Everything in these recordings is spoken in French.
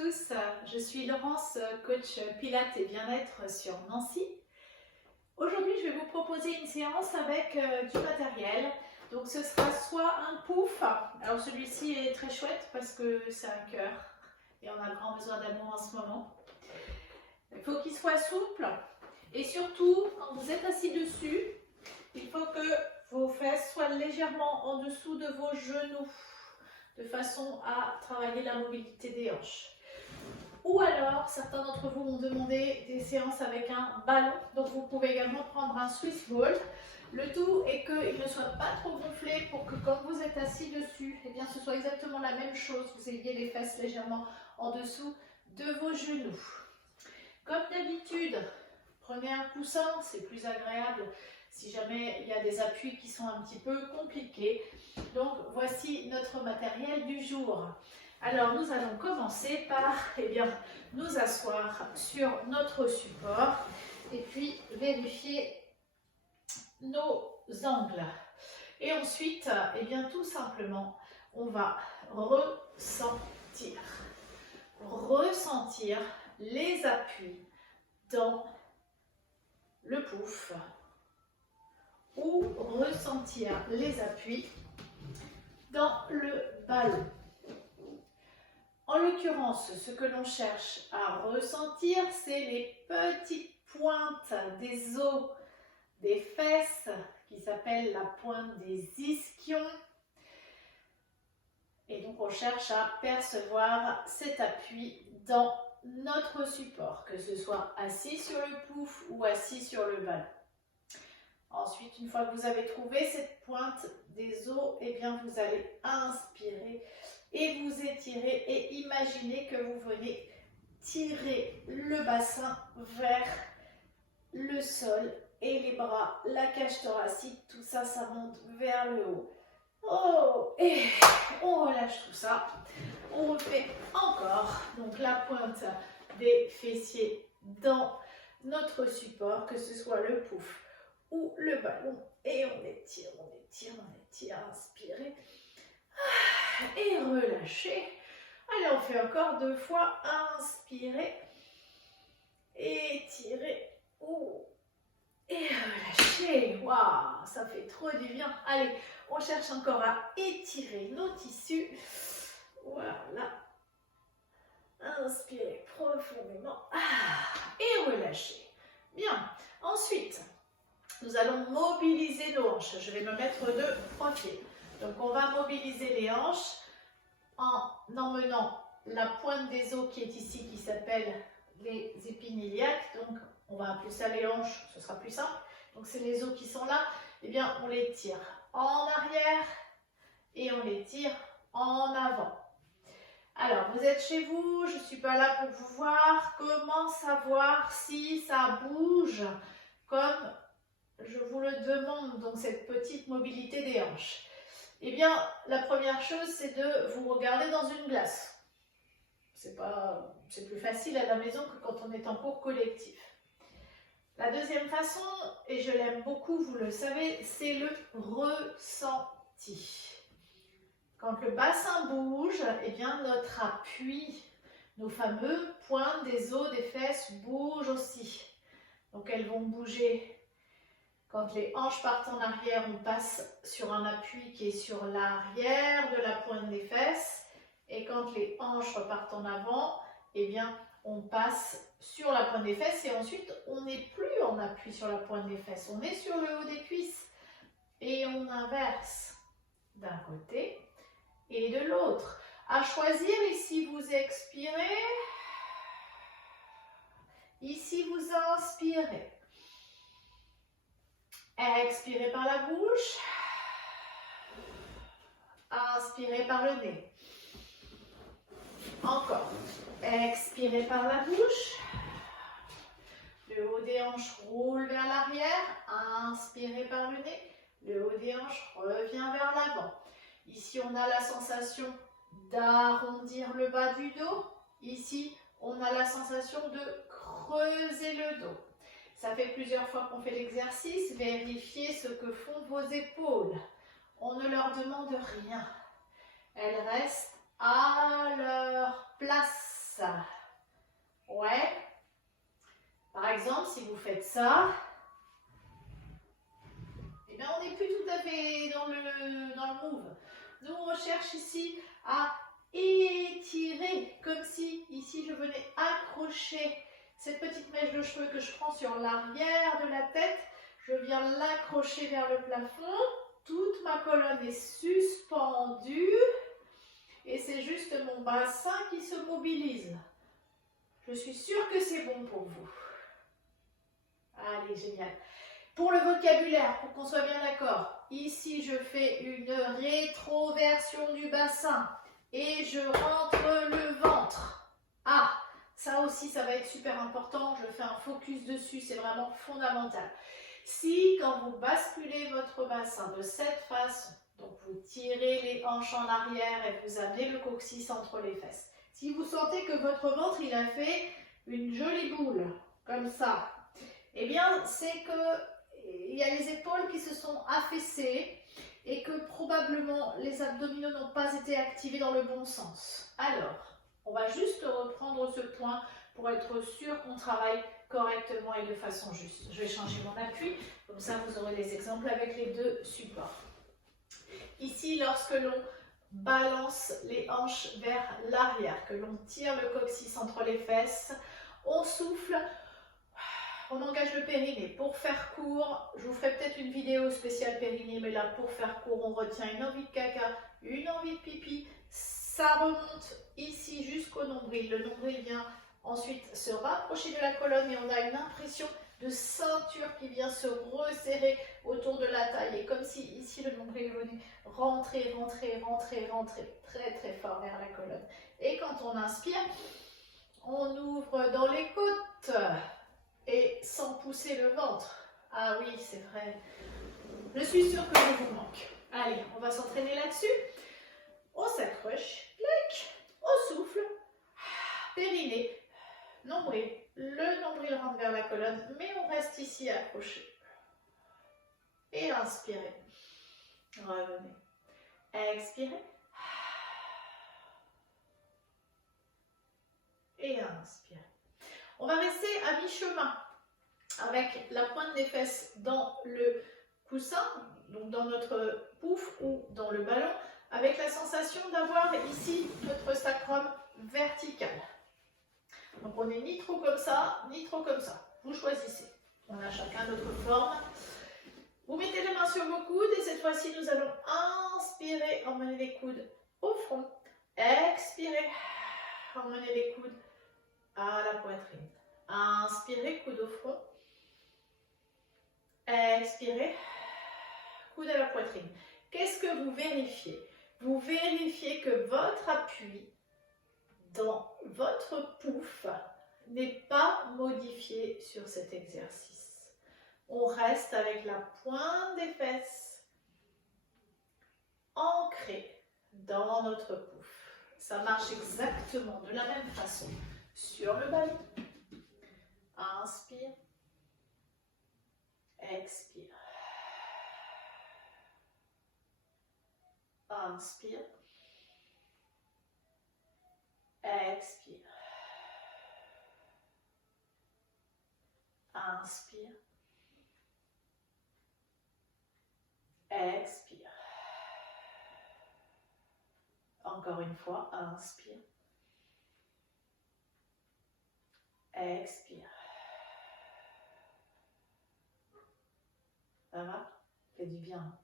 tous, je suis Laurence, coach Pilates et bien-être sur Nancy. Aujourd'hui, je vais vous proposer une séance avec du matériel. Donc ce sera soit un pouf, alors celui-ci est très chouette parce que c'est un cœur et on a grand besoin d'amour en ce moment. Il faut qu'il soit souple et surtout, quand vous êtes assis dessus, il faut que vos fesses soient légèrement en dessous de vos genoux, de façon à travailler la mobilité des hanches. Ou alors, certains d'entre vous m'ont demandé des séances avec un ballon, donc vous pouvez également prendre un Swiss ball. Le tout est qu'il ne soit pas trop gonflé pour que quand vous êtes assis dessus, eh bien, ce soit exactement la même chose, vous ayez les fesses légèrement en dessous de vos genoux. Comme d'habitude, prenez un coussin, c'est plus agréable si jamais il y a des appuis qui sont un petit peu compliqués. Donc voici notre matériel du jour. Alors nous allons commencer par nous asseoir sur notre support et puis vérifier nos angles. Et ensuite, tout simplement, on va ressentir les appuis dans le pouf ou ressentir les appuis dans le ballon. En l'occurrence, ce que l'on cherche à ressentir, c'est les petites pointes des os des fesses qui s'appellent la pointe des ischions. Et donc on cherche à percevoir cet appui dans notre support, que ce soit assis sur le pouf ou assis sur le ballon. Ensuite, une fois que vous avez trouvé cette pointe des os, vous allez inspirer et vous étirer et imaginez que vous venez tirer le bassin vers le sol et les bras, la cage thoracique, tout ça, ça monte vers le haut. Oh, et on relâche tout ça. On refait encore. Donc la pointe des fessiers dans notre support, que ce soit le pouf ou le ballon. Et on étire, inspirez. Et relâchez. Allez, on fait encore 2 fois. Inspirez. Étirez. Oh. Et relâchez. Waouh, ça fait trop du bien. Allez, on cherche encore à étirer nos tissus. Voilà. Inspirez profondément. Et relâchez. Bien. Ensuite, nous allons mobiliser nos hanches. Je vais me mettre de profil. Donc, on va mobiliser les hanches en emmenant la pointe des os qui est ici, qui s'appelle les épiniliaques. Donc, on va appeler ça les hanches, ce sera plus simple. Donc, c'est les os qui sont là. On les tire en arrière et on les tire en avant. Alors, vous êtes chez vous, je ne suis pas là pour vous voir. Comment savoir si ça bouge comme je vous le demande, donc cette petite mobilité des hanches? La première chose, c'est de vous regarder dans une glace. C'est plus facile à la maison que quand on est en cours collectif. La deuxième façon, et je l'aime beaucoup, vous le savez, c'est le ressenti. Quand le bassin bouge, notre appui, nos fameux pointes des os des fesses bougent aussi. Donc elles vont bouger. Quand les hanches partent en arrière, on passe sur un appui qui est sur l'arrière de la pointe des fesses. Et quand les hanches repartent en avant, on passe sur la pointe des fesses et ensuite on n'est plus en appui sur la pointe des fesses. On est sur le haut des cuisses et on inverse d'un côté et de l'autre. À choisir, ici vous expirez, ici vous inspirez. Expirez par la bouche, inspirez par le nez. Encore, expirez par la bouche, le haut des hanches roule vers l'arrière, inspirez par le nez, le haut des hanches revient vers l'avant. Ici, on a la sensation d'arrondir le bas du dos. Ici, on a la sensation de creuser le dos. Ça fait plusieurs fois qu'on fait l'exercice. Vérifiez ce que font vos épaules. On ne leur demande rien. Elles restent à leur place. baisse. Ouais. Par exemple, si vous faites ça, eh bien, on n'est plus tout à fait dans le move. Nous, on cherche ici à étirer, comme si ici je venais accrocher cette petite mèche de cheveux que je prends sur l'arrière de la tête. Je viens l'accrocher vers le plafond. Toute ma colonne est suspendue. Et c'est juste mon bassin qui se mobilise. Je suis sûre que c'est bon pour vous. Allez, génial. Pour le vocabulaire, pour qu'on soit bien d'accord, ici je fais une rétroversion du bassin et je rentre le ventre. Ah, ça aussi, ça va être super important. Je fais un focus dessus, c'est vraiment fondamental. Si, quand vous basculez votre bassin de cette façon, donc vous tirez les hanches en arrière et vous amenez le coccyx entre les fesses. Si vous sentez que votre ventre, il a fait une jolie boule, comme ça, eh bien, c'est qu'il y a les épaules qui se sont affaissées et que probablement les abdominaux n'ont pas été activés dans le bon sens. Alors, on va juste reprendre ce point pour être sûr qu'on travaille correctement et de façon juste. Je vais changer mon appui, comme ça vous aurez des exemples avec les deux supports. Ici, lorsque l'on balance les hanches vers l'arrière, que l'on tire le coccyx entre les fesses, on souffle, on engage le périnée. Pour faire court, je vous ferai peut-être une vidéo spéciale périnée, mais là, pour faire court, on retient une envie de caca, une envie de pipi, ça remonte ici jusqu'au nombril. Le nombril vient ensuite se rapprocher de la colonne et on a une impression de ceinture qui vient se resserrer autour de la taille. Et comme si ici le nombril venait rentrer, rentrer, rentrer, rentrer très très fort vers la colonne. Et quand on inspire, on ouvre dans les côtes et sans pousser le ventre. Ah oui, c'est vrai. Je suis sûre que je vous manque. Allez, on va s'entraîner là-dessus. On s'accroche, on souffle, périnée, nombril. Le nombril rentre vers la colonne, mais on reste ici accroché. Et inspirez. Revenez. Expirez. Et inspirez. On va rester à mi-chemin avec la pointe des fesses dans le coussin, donc dans notre pouf ou dans le ballon, avec la sensation d'avoir ici notre sacrum vertical. Donc on n'est ni trop comme ça, ni trop comme ça. Vous choisissez. On a chacun notre forme. Vous mettez les mains sur vos coudes et cette fois-ci nous allons inspirer, emmener les coudes au front. Expirer, emmener les coudes à la poitrine. Inspirez, coude au front. Expirez, coude à la poitrine. Qu'est-ce que vous vérifiez? Vous vérifiez que votre appui dans votre pouf n'est pas modifié sur cet exercice. On reste avec la pointe des fesses ancrée dans notre pouf. Ça marche exactement de la même façon sur le ballon. Inspire. Expire. Inspire. Expire. Inspire. Expire. Encore une fois, inspire. Expire. Ça va? Fait du bien.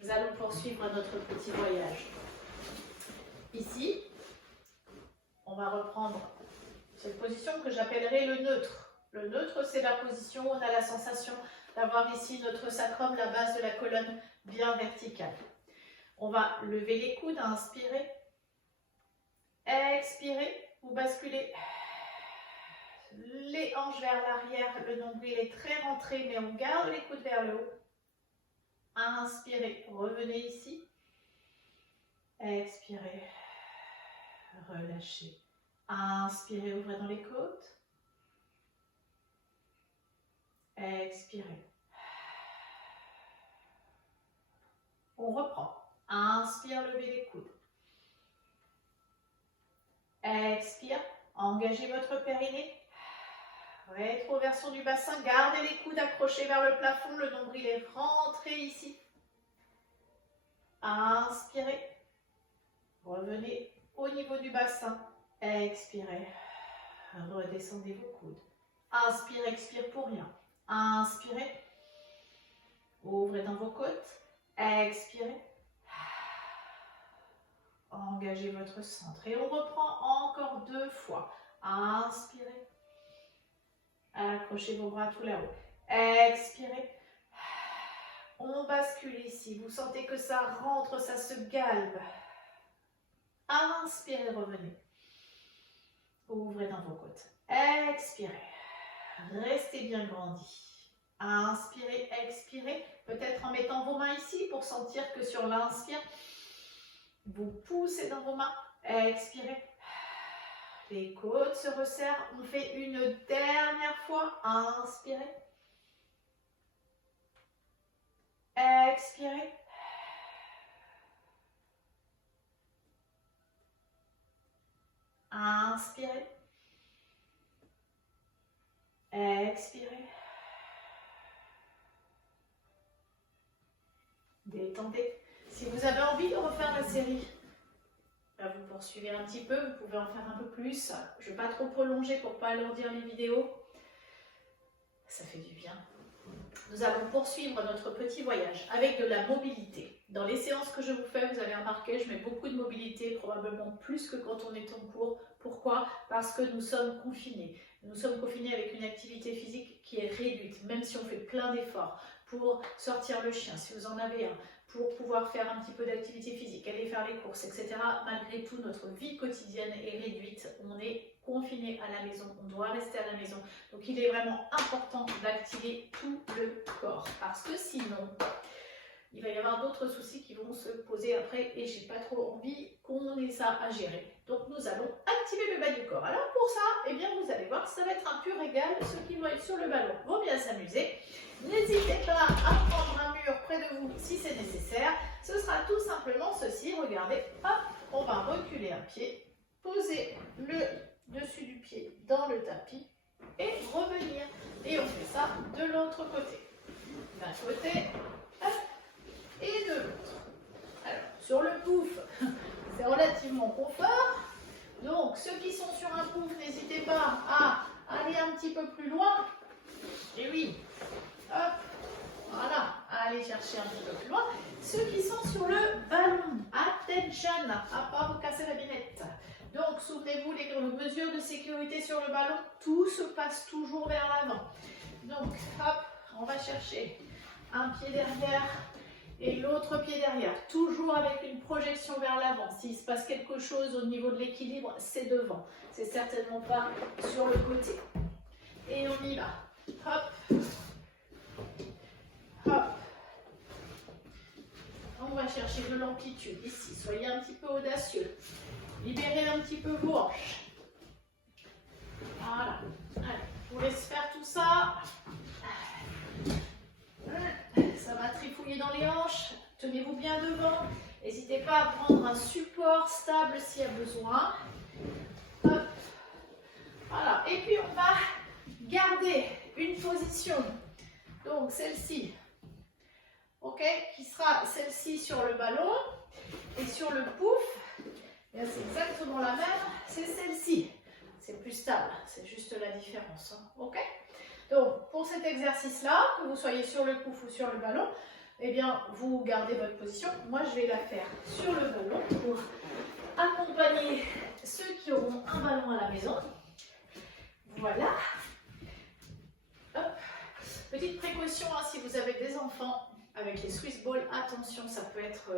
Nous allons poursuivre notre petit voyage. Ici, on va reprendre cette position que j'appellerai le neutre. Le neutre, c'est la position où on a la sensation d'avoir ici notre sacrum, la base de la colonne bien verticale. On va lever les coudes, inspirer, expirer, vous basculez les hanches vers l'arrière, le nombril est très rentré, mais on garde les coudes vers le haut. Inspirez, revenez ici, expirez, relâchez. Inspirez, ouvrez dans les côtes. Expirez. On reprend. Inspire, levez les coudes. Expire, Engagez votre périnée. Rétroversion du bassin. Gardez les coudes accrochés vers le plafond. Le nombril est rentré ici. Inspirez. Revenez au niveau du bassin. Expirez. Redescendez vos coudes. Inspire, expire pour rien. Inspirez. Ouvrez dans vos côtes. Expirez. Engagez votre centre. Et on reprend encore 2 fois. Inspirez. Accrochez vos bras tout là-haut. Expirez. On bascule ici. Vous sentez que ça rentre, ça se galbe. Inspirez, revenez. Ouvrez dans vos côtes. Expirez. Restez bien grandi. Inspirez, expirez. Peut-être en mettant vos mains ici pour sentir que sur l'inspire, vous poussez dans vos mains. Expirez. Les côtes se resserrent. On fait une dernière fois. Inspirez. Expirez. Inspirez. Expirez. Détendez. Si vous avez envie de refaire la série, vous poursuivez un petit peu, vous pouvez en faire un peu plus. Je ne vais pas trop prolonger pour ne pas alourdir les vidéos. Ça fait du bien. Nous allons poursuivre notre petit voyage avec de la mobilité. Dans les séances que je vous fais, vous avez remarqué, je mets beaucoup de mobilité, probablement plus que quand on est en cours. Pourquoi? Parce que nous sommes confinés. Nous sommes confinés avec une activité physique qui est réduite, même si on fait plein d'efforts pour sortir le chien, si vous en avez un, pour pouvoir faire un petit peu d'activité physique, aller faire les courses, etc. Malgré tout, notre vie quotidienne est réduite. On est confiné à la maison, on doit rester à la maison. Donc il est vraiment important d'activer tout le corps parce que sinon, il va y avoir d'autres soucis qui vont se poser après et j'ai pas trop envie qu'on ait ça à gérer. Donc nous allons activer le bas du corps. Alors pour ça, eh bien vous allez voir, ça va être un pur régal. Ceux qui vont être sur le ballon vont bien s'amuser. N'hésitez pas à prendre un mur près de vous si c'est nécessaire. Ce sera tout simplement ceci. Regardez, hop, on va reculer un pied, poser le dessus du pied dans le tapis et revenir. Et on fait ça de l'autre côté. D'un côté, hop, et de l'autre. Alors, sur le pouf, c'est relativement confort. Donc, ceux qui sont sur un pouf, n'hésitez pas à aller un petit peu plus loin. Et oui, hop, voilà, à aller chercher un petit peu plus loin. Ceux qui sont sur le ballon, attention, à pas vous casser la binette. Donc, souvenez-vous, les mesures de sécurité sur le ballon, tout se passe toujours vers l'avant. Donc, hop, on va chercher un pied derrière et l'autre pied derrière, toujours avec une projection vers l'avant. S'il se passe quelque chose au niveau de l'équilibre, c'est devant. C'est certainement pas sur le côté. Et on y va. Hop, hop. On va chercher de l'amplitude ici. Soyez un petit peu audacieux. Libérez un petit peu vos hanches. Voilà. Allez, je vous laisse faire tout ça. Ça va trifouiller dans les hanches. Tenez-vous bien devant. N'hésitez pas à prendre un support stable s'il y a besoin. Hop. Voilà. Et puis on va garder une position. Donc celle-ci. Ok, qui sera celle-ci sur le ballon. Et sur le pouf, c'est exactement la même. C'est celle-ci. C'est plus stable. C'est juste la différence. Hein. Ok. Donc, pour cet exercice-là, que vous soyez sur le pouf ou sur le ballon, eh bien, vous gardez votre position. Moi, je vais la faire sur le ballon pour accompagner ceux qui auront un ballon à la maison. Voilà. Hop. Petite précaution, hein, si vous avez des enfants avec les Swiss Balls, attention, ça peut être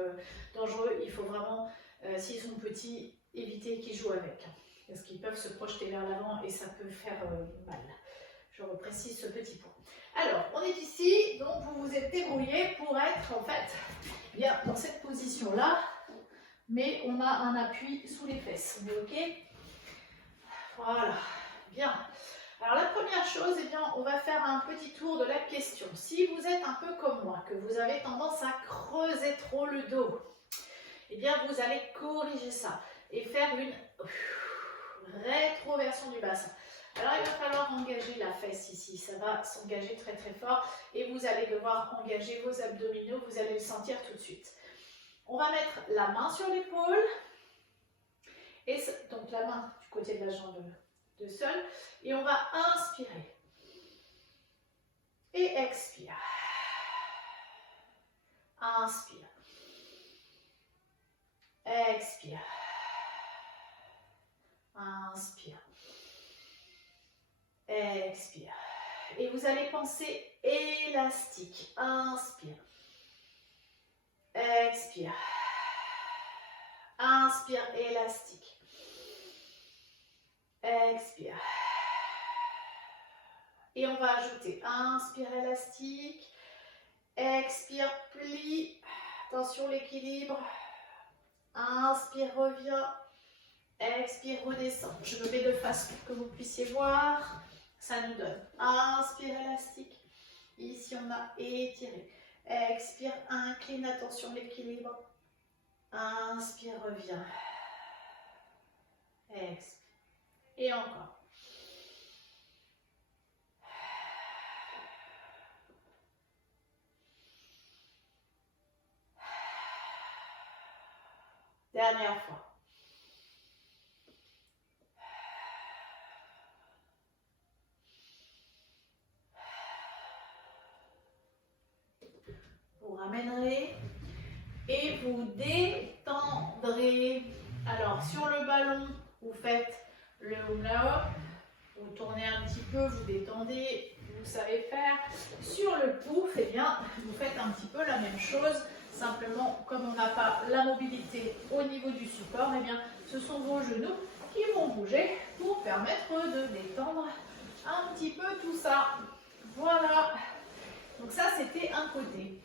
dangereux. Il faut vraiment, s'ils sont petits, éviter qu'ils jouent avec. Parce qu'ils peuvent se projeter vers l'avant et ça peut faire mal. Je reprécise ce petit point. Alors, on est ici, donc vous vous êtes débrouillé pour être en fait bien dans cette position-là, mais on a un appui sous les fesses. On est OK? Voilà, bien. Alors la première chose, eh bien, on va faire un petit tour de la question. Si vous êtes un peu comme moi, que vous avez tendance à creuser trop le dos, eh bien vous allez corriger ça et faire une rétroversion du bassin. Alors il va falloir engager la fesse ici, ça va s'engager très très fort et vous allez devoir engager vos abdominaux, vous allez le sentir tout de suite. On va mettre la main sur l'épaule, et donc la main du côté de la jambe de sol, et on va inspirer et expire. Inspire. Expire. Inspire. Expire. Et vous allez penser élastique. Inspire. Expire. Inspire, élastique. Expire. Et on va ajouter inspire, élastique. Expire, plie. Attention l'équilibre. Inspire, reviens. Expire, redescend. Je me mets de face pour que vous puissiez voir. Ça nous donne inspire, élastique. Ici, on a étiré. Expire, incline. Attention l'équilibre. Inspire, reviens. Expire. Et encore. Dernière fois. Vous ramènerez et vous détendrez. Alors sur le ballon, vous faites le umlaut, vous tournez un petit peu, vous détendez, vous savez faire. Sur le pouf, eh bien, vous faites un petit peu la même chose. Simplement, comme on n'a pas la mobilité au niveau du support, eh bien, ce sont vos genoux qui vont bouger pour permettre de détendre un petit peu tout ça. Voilà. Donc ça, c'était un côté.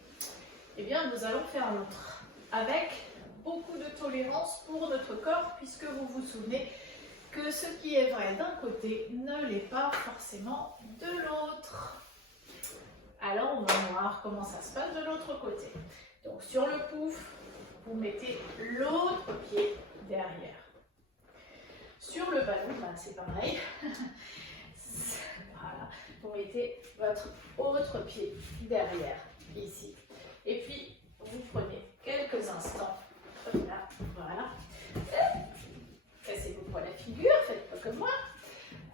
Eh bien, nous allons faire l'autre avec beaucoup de tolérance pour notre corps, puisque vous vous souvenez que ce qui est vrai d'un côté ne l'est pas forcément de l'autre. Alors, on va voir comment ça se passe de l'autre côté. Donc, sur le pouf, vous mettez l'autre pied derrière. Sur le ballon, ben, c'est pareil. Voilà. Vous mettez votre autre pied derrière, ici. Et puis, vous prenez quelques instants. Là, voilà. Cassez-vous pas la figure, faites pas comme moi.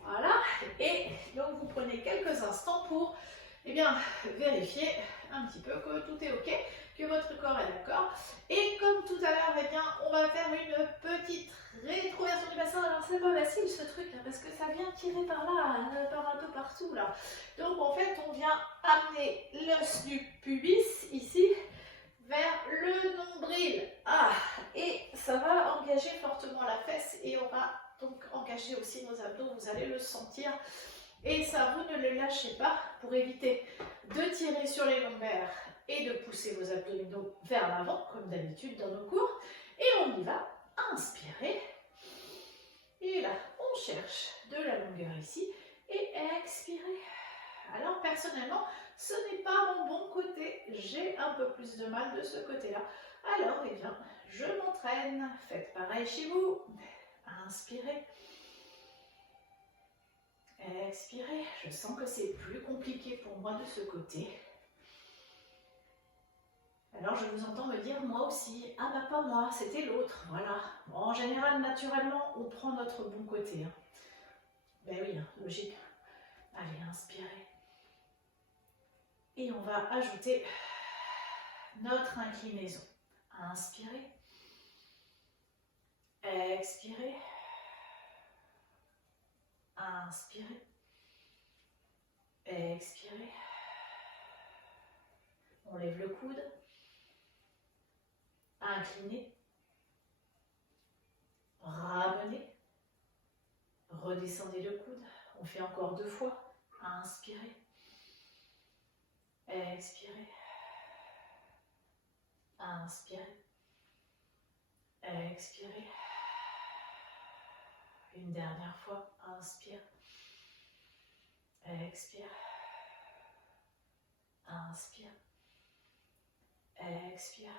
Voilà. Et donc, vous prenez quelques instants pour vérifier un petit peu que tout est OK, que votre corps est d'accord. Et comme tout à l'heure, on va faire une petite rétroversion du bassin. Alors, c'est pas facile ce truc, hein, parce que ça vient tirer par là, par un peu partout. Là. Donc, en fait, on vient amener l'os du pubis, ici, vers le nombril. Et ça va engager fortement la fesse et on va donc engager aussi nos abdos, vous allez le sentir. Et ça, vous ne le lâchez pas pour éviter de tirer sur les lombaires et de pousser vos abdominaux vers l'avant, comme d'habitude dans nos cours. Et on y va, inspirez. Et là, on cherche de la longueur ici et expirez. Alors personnellement, ce n'est pas mon bon côté, j'ai un peu plus de mal de ce côté-là. Alors, je m'entraîne. Faites pareil chez vous. Inspirez. Expirez. Je sens que c'est plus compliqué pour moi de ce côté. Alors, je vous entends me dire, moi aussi, ah bah pas moi, c'était l'autre, voilà. Bon, en général, naturellement, on prend notre bon côté. Hein. Ben oui, logique. Allez, inspirez. Et on va ajouter notre inclinaison. Inspirez. Expirez. Inspirez. Expirez. On lève le coude. Inclinez. Ramenez. Redescendez le coude. On fait encore 2 fois. Inspirez. Expirez. Inspirez. Expirez. Une dernière fois. Inspire. Expire. Inspire. Expire.